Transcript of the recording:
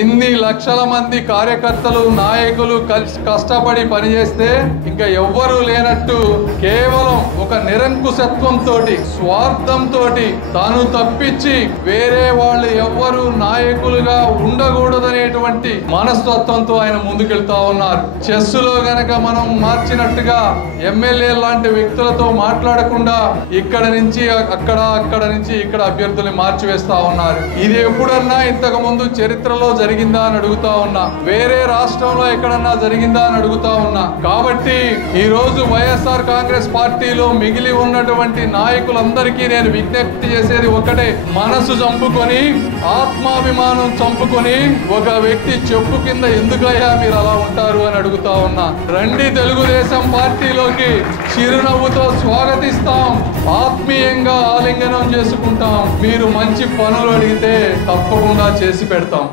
ఇన్ని లక్షల మంది కార్యకర్తలు నాయకులు కష్టపడి పనిచేస్తే ఇంకా ఎవ్వరూ లేనట్టు కేవలం ఒక నిరంకుశత్వంతో స్వార్థంతో తాను తప్పించి వేరే వాళ్ళు ఎవ్వరూ నాయకులుగా ఉండకూడదనేటువంటి మనస్తత్వంతో ఆయన ముందుకెళ్తా ఉన్నారు. చెస్సులో గనక మనం మార్చినట్టుగా ఎమ్మెల్యే లాంటి వ్యక్తులతో మాట్లాడకుండా ఇక్కడ నుంచి అక్కడ నుంచి ఇక్కడ అభ్యర్థుల్ని మార్చివేస్తా ఉన్నారు. ఇది ఎప్పుడన్నా ఇంతకు ముందు చరిత్రలో జరిగిందా అని అడుగుతా ఉన్నా. వేరే రాష్ట్రంలో ఎక్కడన్నా జరిగిందా అని అడుగుతా ఉన్నా. కాబట్టి ఈ రోజు వైఎస్ఆర్ కాంగ్రెస్ పార్టీలో మిగిలి ఉన్నటువంటి నాయకులందరికీ నేను విజ్ఞప్తి చేసేది ఒకటే, మనసు చంపుకొని ఆత్మాభిమానం చంపుకొని ఒక వ్యక్తి చెప్పు కింద ఎందుకయ్యా మీరు అలా ఉంటారు అని అడుగుతా ఉన్నా. రండి తెలుగుదేశం పార్టీలోకి, చిరునవ్వుతో స్వాగతిస్తాం, ఆత్మీయంగా ఆలింగనం చేసుకుంటాం. మీరు మంచి పనులు అడిగితే తప్పకుండా చేసి పెడతాం.